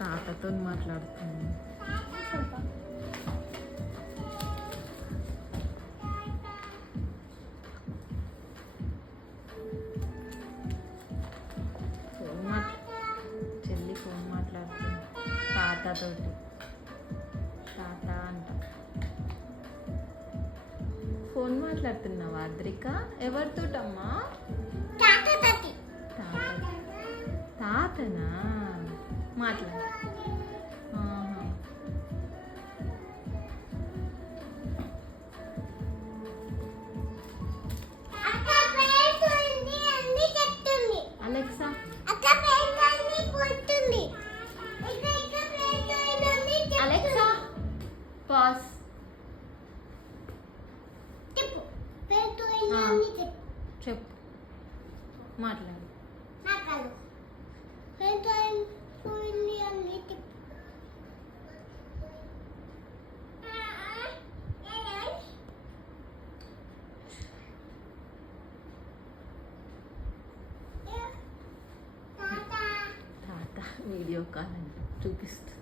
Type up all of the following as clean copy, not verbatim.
తాతతో మాట్లాడుతుంది. చెల్లి ఫోన్ మాట్లాడుతుంది తాతతోటి. తాత అంట. ఫోన్ మాట్లాడుతున్నావా అద్రిక? ఎవరితోటమ్మా? తాతనా? మాట్లాడు. Alexa Alexa pass. చెప్పు, మాట్లాడు. తాత వీడియో కాల్ అని చూపిస్తుంది.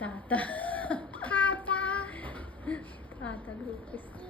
తాత తాత చూపిస్తుంది.